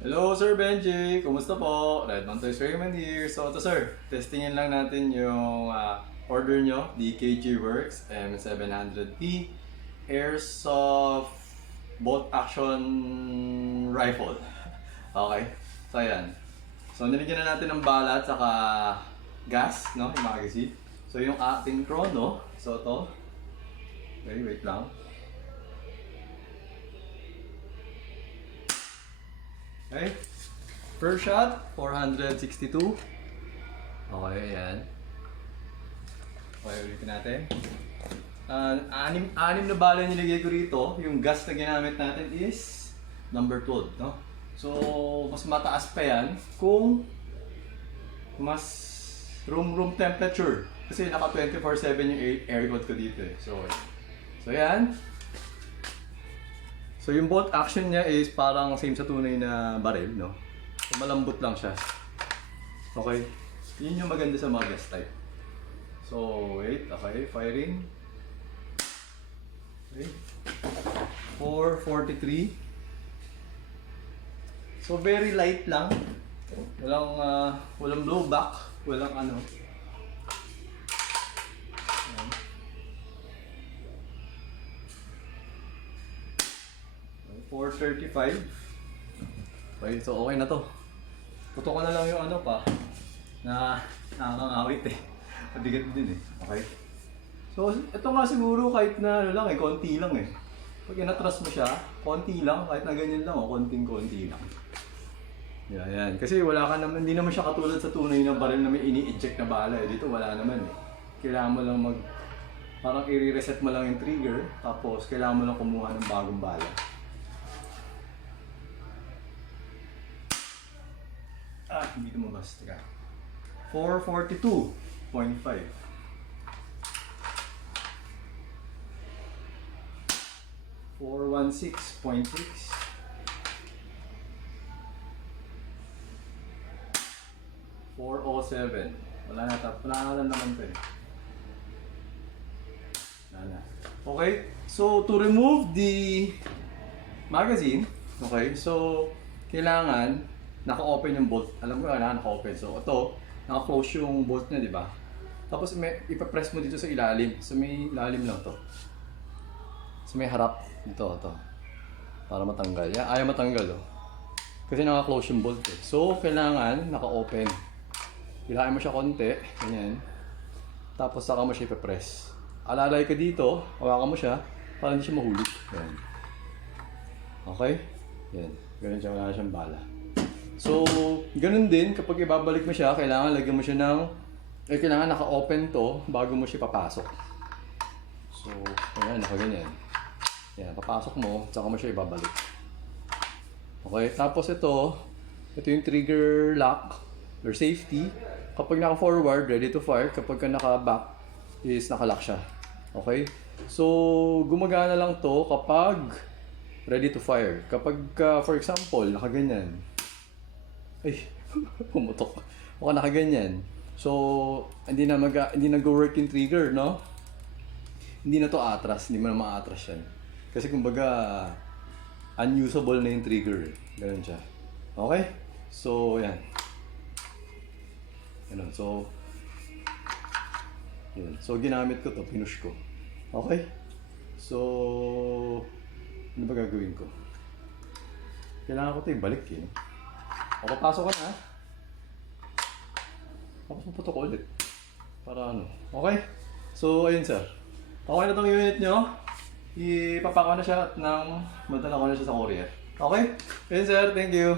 Hello Sir Benji! Kumusta po? Redmond Toys Raymond here. So ito sir, testingin lang natin yung order nyo, DKG Works M700P Airsoft Bolt Action Rifle. Okay, so ayan. So nilagyan na natin ng bala at saka gas, no? Yung magazine. So yung ating chrono, so ito. Okay, wait lang. Okay. First shot, 462. Okay, ayan. Okay, ulitin natin. Anim na bala nilagay ko rito. Yung gas na ginamit natin is number 12, no? So, mas mataas pa yan kung mas room temperature. Kasi naka 24/7 yung aircon ko dito eh. So yan. So yung bolt action niya is parang same sa tunay na baril, no? So, malambot lang siya. Okay. Yun yung maganda sa mga gas type. So wait, okay, firing. Okay. 443. So very light lang. Walang blowback, walang ano. 435. Okay, so okay na to. Puto ko na lang yung ano pa na nakakangawit eh. Mabigat din eh. Okay. So ito nga siguro kahit na ano lang eh, konti lang eh. Pag inatras mo siya, konti lang, kahit na ganyan lang oh, konting-konti lang. Yan. Kasi wala ka naman, hindi naman siya katulad sa tunay na baril na may ini-eject na bala eh. Dito wala naman eh. Kailangan mo lang parang i-reset mo lang yung trigger, tapos kailangan mo lang kumuha ng bagong bala. Hindi lumabas. Teka. 442.5. 416.6. 407. Wala na naman to eh. Wala na. Okay, so to remove the magazine, okay, so kailangan naka-open yung bolt. Alam ko na naka-open. So ito, naka-close yung bolt niya, di ba? Tapos ipa-press mo dito sa ilalim. So may ilalim lang to. So may harap dito, ito. Para matanggal. Ayaw matanggal, oh. Kasi naka-close yung bolt eh. So kailangan naka-open. Hilahin mo siya konti, ganyan. Tapos saka mo siya ipa-press. Alalay ka dito, hawakan mo siya para hindi siya mahulog. Yan. Okay? Yan. Ganun siya, wala na siyang bala. So, ganun din, kapag ibabalik mo siya, kailangan lagyan mo siya ng, kailangan naka-open to bago mo siya papasok. So, ayan, nakaganyan. Yan, papasok mo, saka mo siya ibabalik. Okay, tapos ito yung trigger lock or safety. Kapag naka-forward, ready to fire. Kapag naka-back, is naka-lock siya. Okay? So, gumagana lang to kapag ready to fire. Kapag, for example, nakaganyan. Ay, pumutok. O nakaganyan. So, hindi na go-work yung trigger, no? Hindi na to atras. Hindi mo na ma-atras yan. Kasi kumbaga, unusable na yung trigger. Ganun siya. Okay? So, yan. Ganun. So, yun. So, ginamit ko to. Pinush ko. Okay? So, ano ba gagawin ko? Kailangan ko ito ibalik eh. O, papasok ka na. Tapos puputok ko ulit. Para ano. Okay? So, ayun sir. Okay na tong unit nyo. Ipapako na siya at madala ko na siya sa courier. Okay? Ayun sir. Thank you.